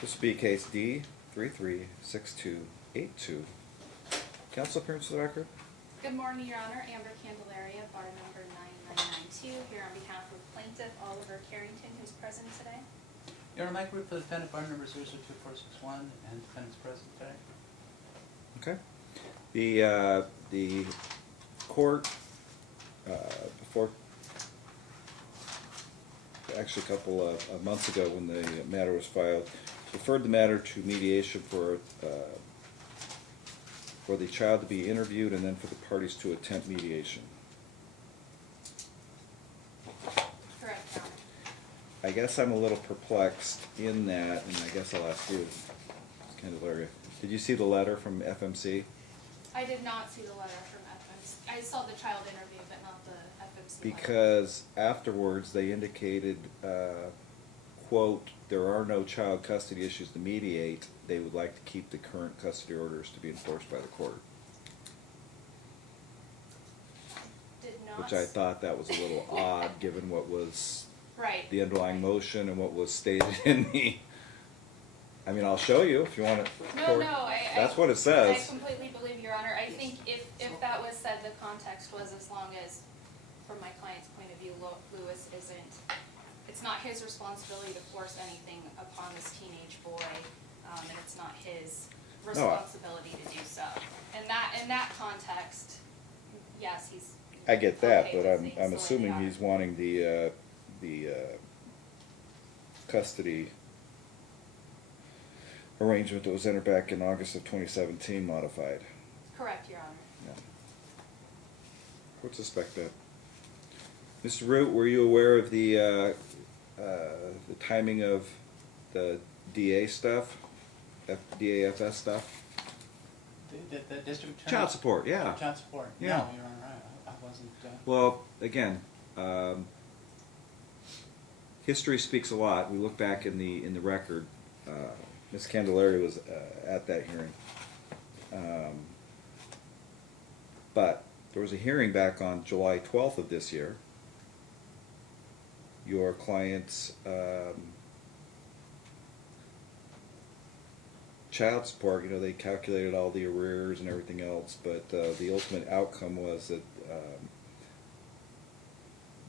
This will be case D336282. Counsel appearance for the record. Good morning, Your Honor. Amber Candelaria, bar number 9992, here on behalf of plaintiff Oliver Carrington, who's present today. Your Honor, Mike Root for the defendant, bar number 002461, and defendant's present today. Okay. The court, before, actually a couple of months ago when the matter was filed, referred the matter to mediation for the child to be interviewed and then for the parties to attempt mediation. Correct, Your Honor. I guess I'm a little perplexed in that, and I guess I'll ask you, Ms. Candelaria. Did you see the letter from FMC? I did not see the letter from FMC. I saw the child interview, but not the FMC letter. Because afterwards they indicated, quote, there are no child custody issues to mediate. They would like to keep the current custody orders to be enforced by the court. Did not. Which I thought that was a little odd given what was Right. the underlying motion and what was stated in the, I mean, I'll show you if you want to. No, That's what it says. I completely believe, Your Honor. I think if that was said, the context was as long as, from my client's point of view, Lewis isn't, it's not his responsibility to force anything upon this teenage boy, and it's not his responsibility to do so. In that context, yes, he's. I get that, okay but with things the I'm way assuming they are. he's wanting the custody arrangement that was entered back in August of 2017 modified. Correct, Your Honor. Yeah. Court suspect that. Mr. Root, were you aware of the timing of the DA stuff, DAFS stuff? The district attorney? Child support, yeah. Child support. Yeah. No, Your Honor, I wasn't. Well, again, history speaks a lot. We look back in the record. Ms. Candelaria was at that hearing, but there was a hearing back on July 12th of this year. Your client's child support, you know, they calculated all the arrears and everything else, but the ultimate outcome was that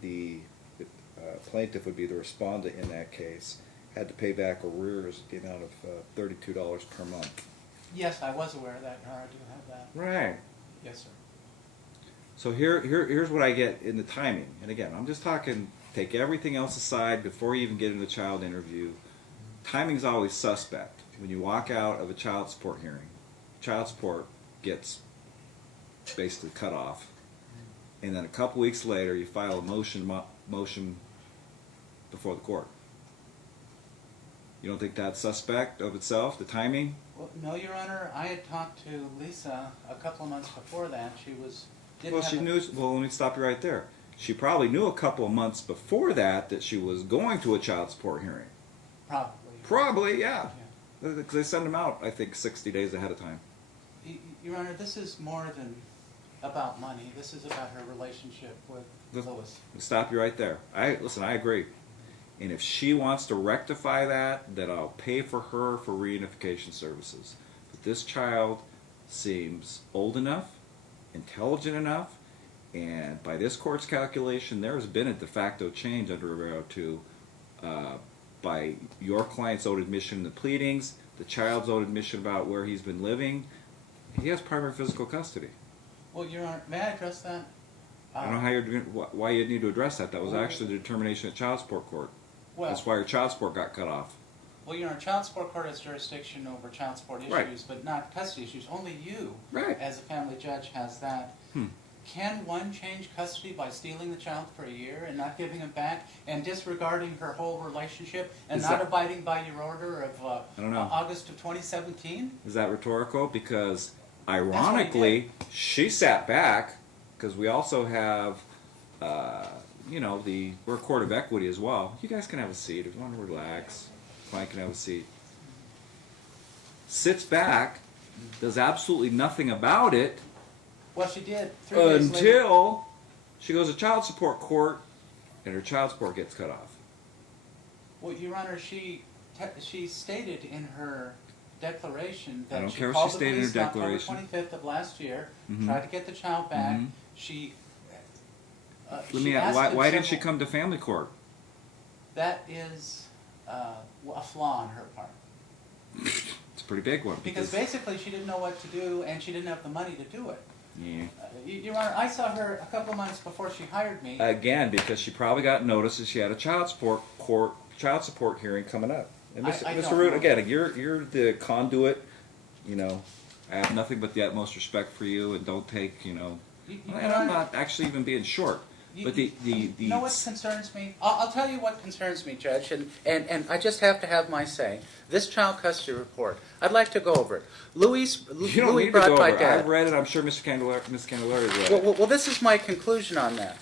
the plaintiff would be the respondent in that case, had to pay back arrears at the amount of $32 per month. Yes, I was aware of that, Your Honor. I do have that. Right. Yes, sir. So here's what I get in the timing. And again, I'm just talking, take everything else aside before you even get into the child interview. Timing's always suspect. When you walk out of a child support hearing, child support gets basically cut off. And then a couple weeks later, you file a motion before the court. You don't think that's suspect of itself, the timing? Well, no, Your Honor. I had talked to Lisa a couple of months before that. She was. Well, she knew. Well, let me stop you right there. She probably knew a couple of months before that she was going to a child support hearing. Probably. Probably, yeah. Because they send them out, I think, 60 days ahead of time. Your Honor, this is more than about money. This is about her relationship with Lewis. Stop you right there. Listen, I agree. And if she wants to rectify that, then I'll pay for her for reunification services. But this child seems old enough, intelligent enough, and by this court's calculation, there has been a de facto change under Rivero 2 by your client's own admission in the pleadings, the child's own admission about where he's been living. He has primary physical custody. Well, Your Honor, may I address that? I don't know why you need to address that. That was actually the determination at child support court. Well, that's why your child support got cut off. Well, Your Honor, child support court has jurisdiction over child support issues, Right. but not custody issues. Only you, Right. as a family judge, has that. Can one change custody by stealing the child for a year and not giving him back and disregarding her whole relationship and not abiding by your order of I don't know. August of 2017? Is that rhetorical? Because ironically, she sat back because we also have, you know, we're a court of equity as well. You guys can have a seat if you want to relax. Client can have a seat. Sits back, does absolutely nothing about it. Well, she did 3 days later. Until she goes to child support court and her child support gets cut off. Well, Your Honor, she she stated in her declaration I don't that she care what called she the stated in police her on October declaration. 25th of last year, Mhm. tried to get the child back. Mhm. She Let she me ask, asked why in didn't she several- come to family court? That is a flaw on her part. It's a pretty big one. Because basically she didn't know what to do and she didn't have the money to do it. Yeah. Your Honor, I saw her a couple of months before she hired me. Again, because she probably got notice that she had a child support hearing coming up. And I Mr. don't Root, know. again, you're the conduit. You know, I have nothing but the utmost respect for you, and don't take, you know. And I'm not actually even being short. But You know what concerns me? I'll tell you what concerns me, Judge, and I just have to have my say. This child custody report, I'd like to go over it. Louis you don't need to brought go my over it. dad. I've read it. I'm sure Miss Candelaria read it. Well, this is my conclusion on that.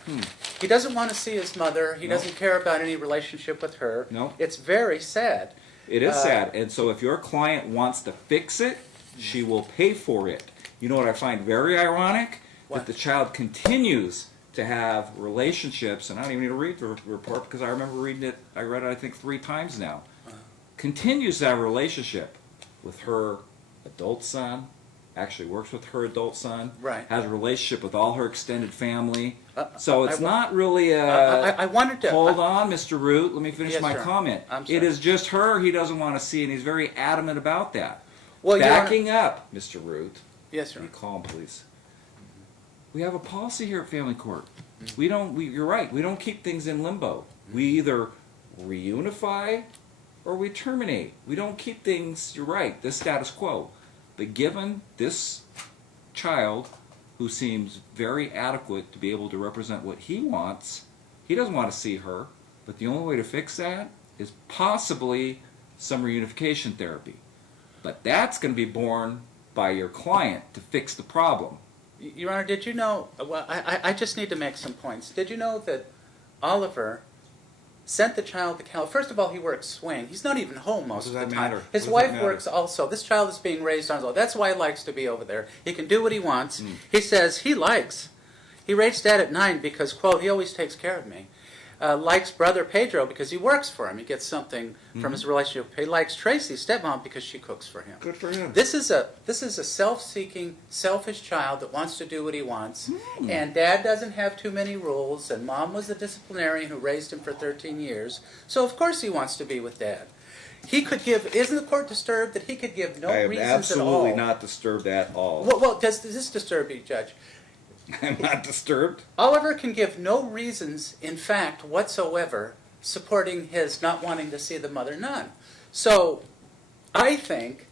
He doesn't want to see his mother. He No. doesn't care about any relationship with her. No. It's very sad. It is sad. And so if your client wants to fix it, she will pay for it. You know what I find very ironic? What? That the child continues to have relationships, and I don't even need to read the report because I remember reading it, I read it I think 3 times now, continues to have a relationship with her adult son, actually works with her adult son, Right. has a relationship with all her extended family. Uh, So I- it's not really I wanted to... Hold on, Mr. Root. Let me finish Yes, my sir. comment. I'm sorry. It is just her he doesn't want to see, and he's very adamant about that. Well, Your Honor- Backing up, Mr. Root. Yes, sir. Be calm, please. We have a policy here at Family Court. You're right. We don't keep things in limbo. We either reunify or we terminate. We don't keep things, you're right, the status quo. But given this child, who seems very adequate to be able to represent what he wants, he doesn't want to see her, but the only way to fix that is possibly some reunification therapy. But that's going to be borne by your client to fix the problem. Your Honor, did you know, well, I just need to make some points. Did you know that Oliver sent the child to California? First of all, he works swing. He's not even home most of does the that time. matter? His What does that wife matter? works also. This child is being raised on his own. That's why he likes to be over there. He can do what he wants. He says he rates Dad at 9 because, quote, he always takes care of me. Likes brother Pedro because he works for him. He gets something from his relationship. He likes Tracy's stepmom because she cooks for him. Good for him. This is a self-seeking, selfish child that wants to do what he wants, and Dad doesn't have too many rules, and Mom was the disciplinarian who raised him for 13 years, so of course he wants to be with Dad. He could give, isn't the court disturbed that he could give no I am reasons at all? absolutely not disturbed at all. Well, does this disturb you, Judge? I'm not disturbed. Oliver can give no reasons, in fact, whatsoever, supporting his not wanting to see the mother, none. So, I think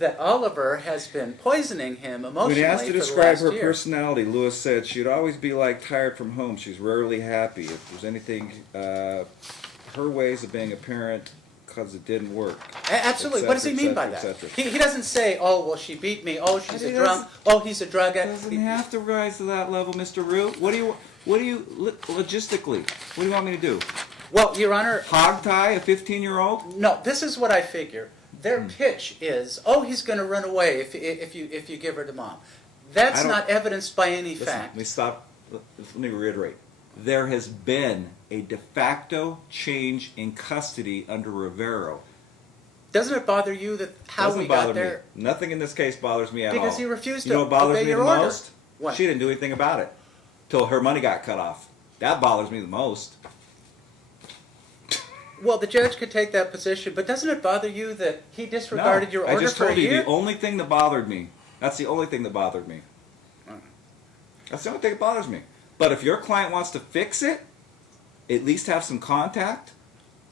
that Oliver has been poisoning him emotionally When asked to for the describe last her year. personality, Lewis said she'd always be like tired from home. She's rarely happy. If there's anything, her ways of being a parent, because it didn't work. Absolutely. Et What does he cetera, mean by et that? cetera, et cetera. He doesn't say, oh, well, she beat me. Oh, she's He a drunk. Oh, he's a drug addict. Doesn't have to rise to that level, Mr. Root. What do you logistically? What do you want me to do? Well, Your Honor, Hog tie a 15-year-old? no, this is what I figure. Their pitch is, oh, he's going to run away if you give her to Mom. That's I don't- not evidenced by any Listen, fact. let me stop. Let me reiterate. There has been a de facto change in custody under Rivero. Doesn't it bother you that how Doesn't we got bother there? me. Nothing in this case bothers me at all. Because he refused You know to what bothers obey me your the order. most? What? She didn't do anything about it till her money got cut off. That bothers me the most. Well, the judge could take that position, but doesn't it bother you that he disregarded your order I just for told a you year? the only thing that bothered me. That's the only thing that bothered me. That's the only thing that bothers me. But if your client wants to fix it, at least have some contact.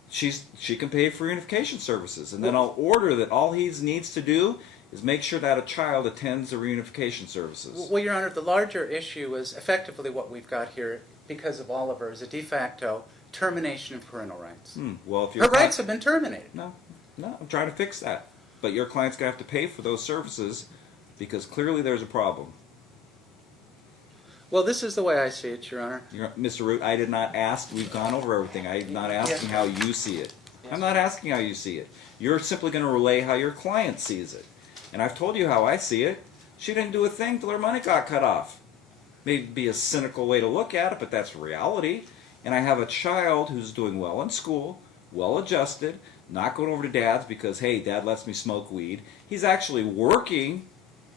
She can pay for reunification services, and then I'll order that all he needs to do is make sure that a child attends the reunification services. Well, Your Honor, the larger issue is effectively what we've got here because of Oliver is a de facto termination of parental rights. Well, if Her your rights have been terminated. No, I'm trying to fix that. But your client's going to have to pay for those services because clearly there's a problem. Well, this is the way I see it, Your Honor. Mr. Root, I did not ask. We've gone over everything. I'm not asking how you see it. I'm not asking how you see it. You're simply going to relay how your client sees it. And I've told you how I see it. She didn't do a thing till her money got cut off. Maybe a cynical way to look at it, but that's reality. And I have a child who's doing well in school, well adjusted, not going over to dad's because, hey, dad lets me smoke weed. He's actually working,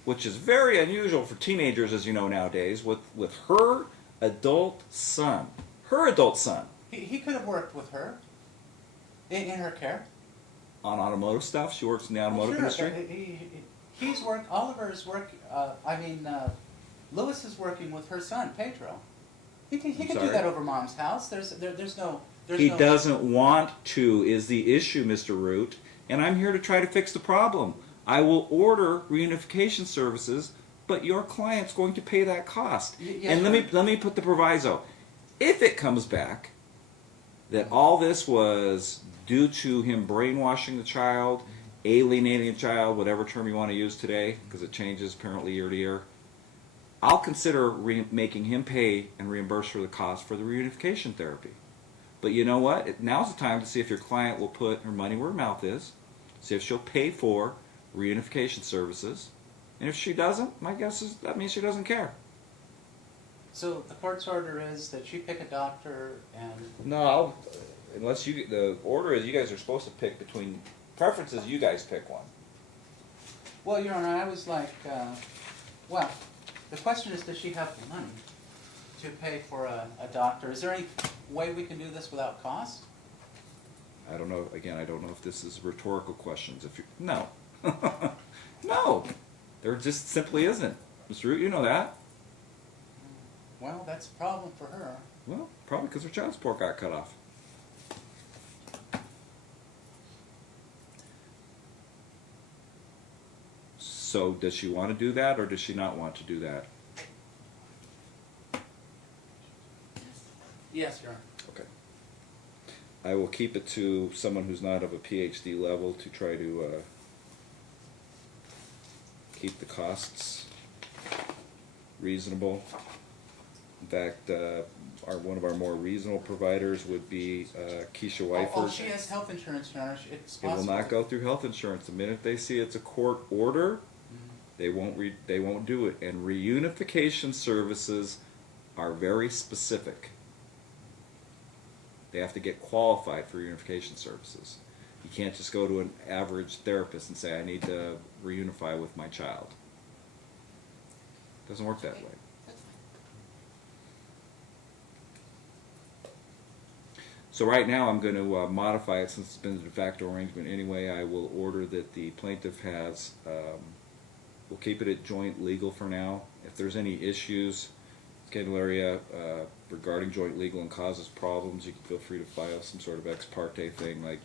which is very unusual for teenagers, as you know, nowadays, with her adult son. Her adult son. He could have worked with her in her care. On automotive stuff. She works in the automotive industry. He's worked, Oliver's work, Lewis is working with her son, Pedro. He can do sorry? that over mom's house. There's no... He doesn't want to is the issue, Mr. Root, and I'm here to try to fix the problem. I will order reunification services, but your client's going to pay that cost. Yes, and let me put the proviso. If it comes back that all this was due to him brainwashing the child, alienating the child, whatever term you want to use today, because it changes apparently year to year, I'll consider making him pay and reimburse for the cost for the reunification therapy. But you know what? Now's the time to see if your client will put her money where her mouth is, see if she'll pay for reunification services, and if she doesn't, my guess is that means she doesn't care. So the court's order is that you pick a doctor and... No, unless you, the order is you guys are supposed to pick between, preferences you guys pick one. Well, Your Honor, I was like, well, the question is, does she have the money to pay for a doctor? Is there any way we can do this without cost? I don't know, again, I don't know if this is rhetorical questions. If you, no. No, there just simply isn't. Mr. Root, you know that. Well, that's a problem for her. Well, probably because her child support got cut off. So does she want to do that or does she not want to do that? Yes, Your Honor. Okay. I will keep it to someone who's not of a PhD level to try to keep the costs reasonable. In fact, one of our more reasonable providers would be Keisha Wyford. Oh, she has health insurance, Your Honor. It's It will not go through health insurance. The minute they see it's a court order, they won't do it. And reunification services are very specific. They have to get qualified for reunification services. You can't just go to an average therapist and say, I need to reunify with my child. It doesn't work that way. So right now I'm going to modify it since it's been a de facto arrangement anyway. I will order that the plaintiff has, we'll keep it at joint legal for now. If there's any issues, Candelaria, regarding joint legal and causes problems, you can feel free to file some sort of ex parte thing like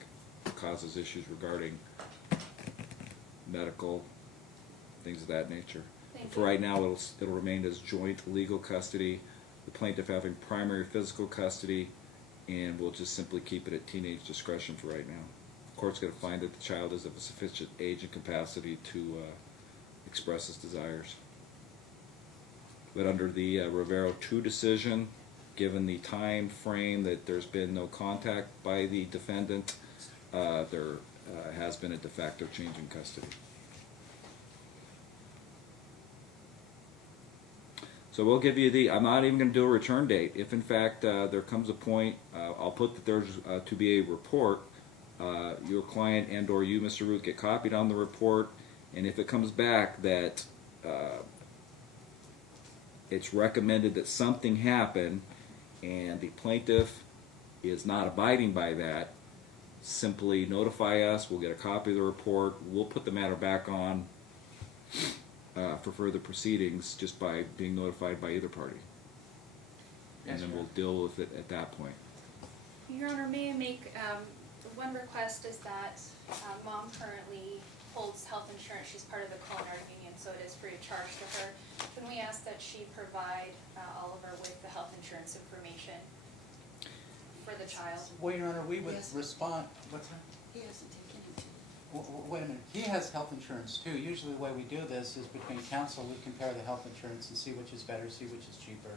causes issues regarding medical, things of that nature. But for right now, it'll remain as joint legal custody, the plaintiff having primary physical custody, and we'll just simply keep it at teenage discretion for right now. The court's going to find that the child is of a sufficient age and capacity to express his desires. But under the Rivero 2 decision, given the time frame that there's been no contact by the defendant, there has been a de facto change in custody. So we'll give you the, I'm not even going to do a return date. If in fact there comes a point, I'll put that there's to be a report. Your client and or you, Mr. Root, get copied on the report, and if it comes back that it's recommended that something happen and the plaintiff is not abiding by that, simply notify us. We'll get a copy of the report. We'll put the matter back on for further proceedings just by being notified by either party. Yes, and then Your we'll deal with it at that point. Your Honor, may I make one request is that mom currently holds health insurance. She's part of the culinary union, so it is free of charge to her. Can we ask that she provide Oliver with the health insurance information for the child? Well, Your Honor, we would Yes. respond. What's that? He hasn't taken it. Wait a minute. He has health insurance too. Usually the way we do this is between counsel, we compare the health insurance and see which is better, see which is cheaper,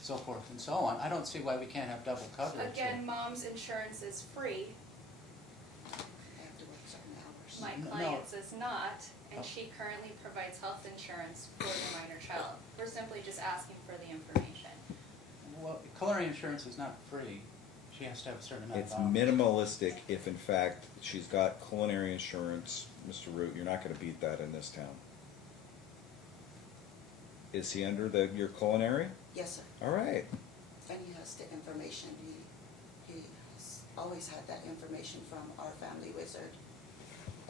so forth and so on. I don't see why we can't have double coverage. Again, mom's insurance is free. I have to work certain hours. My No. client's is not, and Oh. she currently provides health insurance for the minor child. We're simply just asking for the information. Well, culinary insurance is not free. She has to have a certain amount It's of hours. minimalistic if in fact she's got culinary insurance, Mr. Root, you're not gonna beat that in this town. Is he under your culinary? Yes, sir. All right. And he has the information. He has always had that information from our family wizard.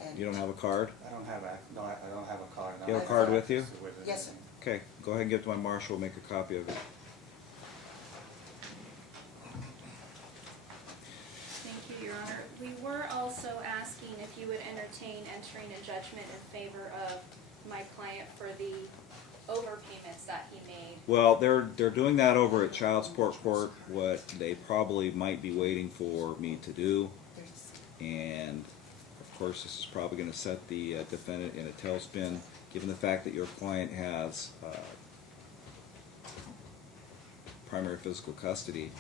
And You don't have a card? I don't have a, no, I don't have a card. no. You have a card with you? Yes, sir. Okay, go ahead and give it to my marshal, we'll make a copy of it. Thank you, Your Honor. We were also asking if you would entertain entering a judgment in favor of my client for the overpayments that he made. Well, they're doing that over at Child Support Court, what they probably might be waiting for me to do. And of course, this is probably gonna set the defendant in a tailspin, given the fact that your client has primary physical custody.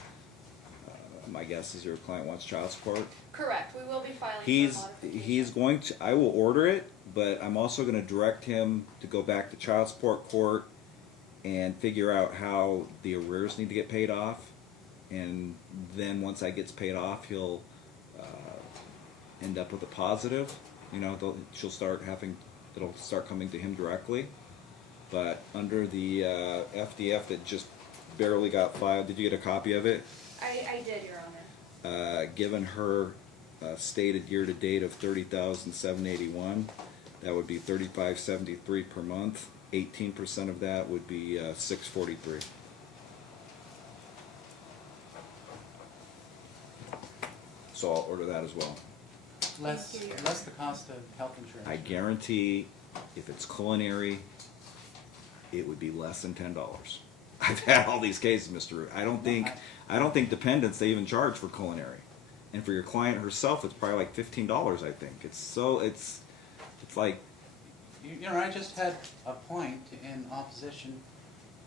My guess is your client wants child support. Correct, we will be filing for He's modification. going to, I will order it, but I'm also gonna direct him to go back to child support court and figure out how the arrears need to get paid off. And then once that gets paid off, he'll end up with a positive. You know, she'll start having, it'll start coming to him directly. But under the FDF that just barely got filed, did you get a copy of it? I did, Your Honor. Given her stated year-to-date of $30,781, that would be $35.73 per month. 18% of that would be $643. So I'll order that as well. Less, Thank you, Your less the cost of health insurance. I guarantee if it's culinary, it would be less than $10. I've had all these cases, Mr. Root. I don't think dependents they even charge for culinary, and for your client herself, it's probably like $15. I think it's like You know, I just had a point in opposition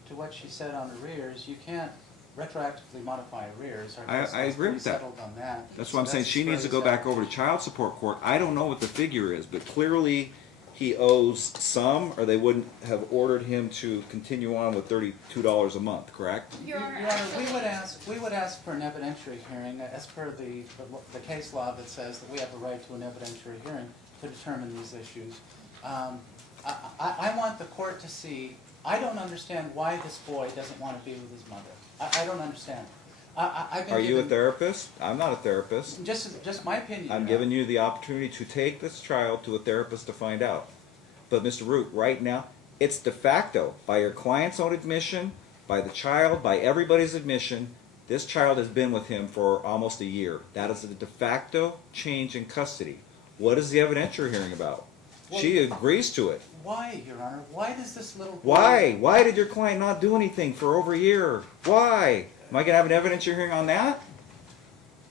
to what she said on arrears. You can't retroactively modify arrears. Our case I was agree pretty with that. settled on that. That's So what I'm saying. as She far needs to as go that- back over to child support court. I don't know what the figure is, but clearly he owes some, or they wouldn't have ordered him to continue on with $32 a month. Correct? Your Honor, Your Honor, we actually- would ask for an evidentiary hearing as per the case law that says that we have a right to an evidentiary hearing to determine these issues. I want the court to see. I don't understand why this boy doesn't want to be with his mother. I don't understand. I've been Are you a given- therapist? I'm not a therapist. Just my opinion. I'm Your giving Honor. you the opportunity to take this child to a therapist to find out. But Mr. Root, right now, it's de facto, by your client's own admission, by the child, by everybody's admission, this child has been with him for almost a year. That is a de facto change in custody. What is the evidentiary hearing about? She agrees to it. Why, Your Honor? Why does this little boy... Why? Why did your client not do anything for over a year? Why? Am I going to have an evidentiary hearing on that?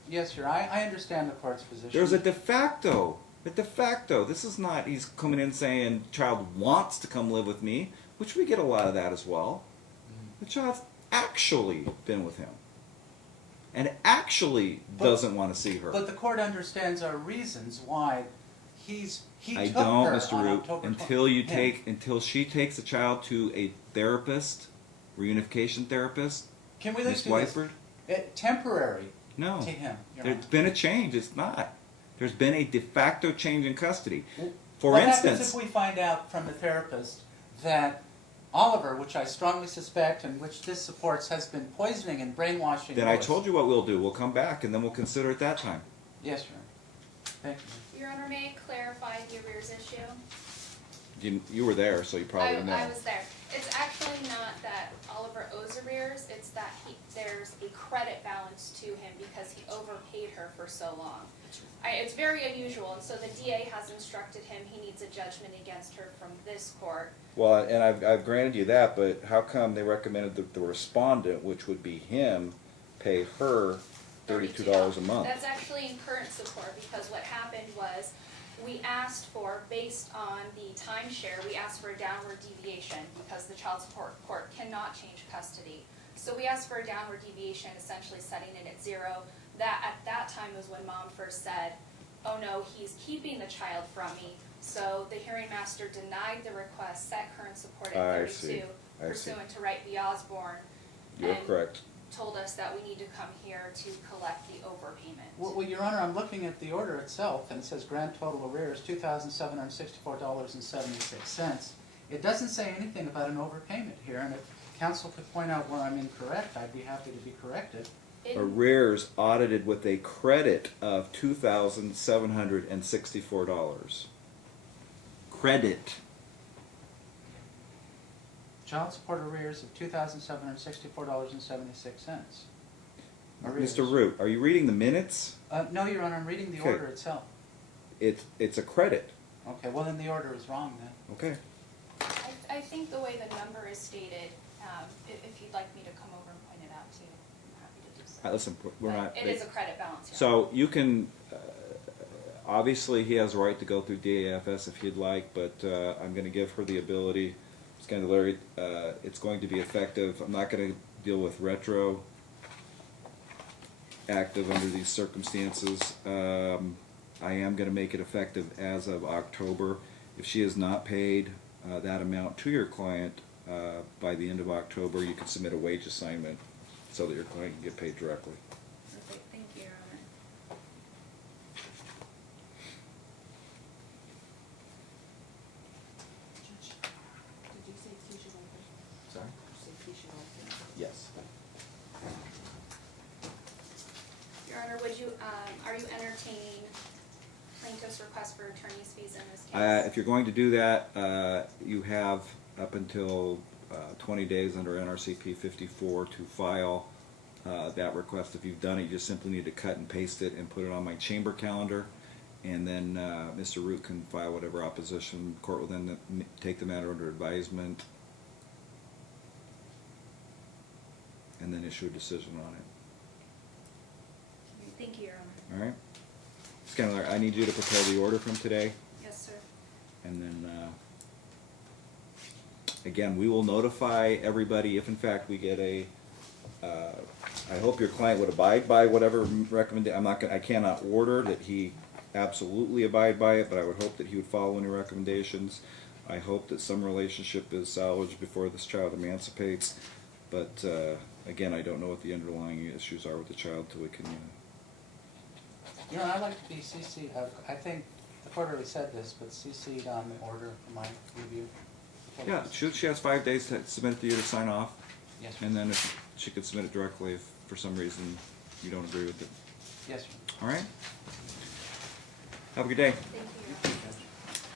Yes, Your Honor. I understand the court's position. There's a de facto. A de facto. This is not, he's coming in saying, child wants to come live with me, which we get a lot of that as well. The child's actually been with him. And actually doesn't want to see her. But the court understands our reasons why he I took don't, her Mr. on Root, October until she takes the child to a therapist, reunification therapist, Can we Miss look at Whiteford. temporary No. to him, Your There's Honor. been a change. It's not. There's been a de facto change in custody. For What instance, happens if we find out from the therapist that Oliver, which I strongly suspect and which this supports, has been poisoning and brainwashing then I Lois? told you what we'll do. We'll come back and then we'll consider at that time. Yes, Your Honor. Thank you. Your Honor, may I clarify the arrears issue? You were there, so you probably know. I was there. It's actually not that Oliver owes arrears, it's that there's a credit balance to him because he overpaid her for so long. It's very unusual, and so the DA has instructed him he needs a judgment against her from this court. Well, and I've granted you that, but how come they recommended that the respondent, which would be him, pay her $32 a month? That's actually in current support, because what happened was, we asked for, based on the timeshare, we asked for a downward deviation, because the child support court cannot change custody. So we asked for a downward deviation, essentially setting it at 0. That, at that time, was when mom first said, oh no, he's keeping the child from me. So the hearing master denied the request, set current support at I 32, see. pursuant to Wright v. Osborne. You're And correct. told us that we need to come here to collect the overpayment. Well, Your Honor, I'm looking at the order itself, and it says grand total arrears, $2,764.76. It doesn't say anything about an overpayment here, and if counsel could point out where I'm incorrect, I'd be happy to be corrected. Arrears audited with a credit of $2,764. Credit. Child support arrears of $2,764.76. Mr. Root, are you reading the minutes? No, Your Honor, I'm reading the Okay. order itself. It's a credit. Okay, well then the order is wrong then. Okay. I think the way the number is stated, if you'd like me to come over and point it out too, I'm happy to do so. Listen, we're But not. it is a credit balance, yeah. So you can, obviously he has a right to go through DAFS if he'd like, but I'm going to give her the ability, Larry, it's going to be effective. I'm not going to deal with retro active under these circumstances. I am going to make it effective as of October. If she has not paid that amount to your client by the end of October, you can submit a wage assignment so that your client can get paid directly. Perfect, thank you, Your Honor. Judge, did you say Keisha open? Sorry? Did you say Keisha open? Yes. Your Honor, would you, are you entertaining plaintiff's request for attorney's fees in this case? If you're going to do that, you have up until 20 days under NRCP 54 to file that request. If you've done it, you just simply need to cut and paste it and put it on my chamber calendar, and then Mr. Root can file whatever opposition. The court will then take the matter under advisement and then issue a decision on it. Thank you, Your Honor. All right? Scanlon, I need you to prepare the order from today. Yes, sir. And then, again, we will notify everybody if in fact we get a, I hope your client would abide by whatever recommendation. I cannot order that he absolutely abide by it, but I would hope that he would follow any recommendations. I hope that some relationship is salvaged before this child emancipates. But, again, I don't know what the underlying issues are with the child till we can, You know, I'd like to be CC'd, I think the court already said this, but CC'd on the order for my review. yeah, she has 5 days to submit it to you to sign off. Yes, sir. And then if she could submit it directly if for some reason you don't agree with it. Yes, sir. All right? Have a good day. Thank you, Your Honor.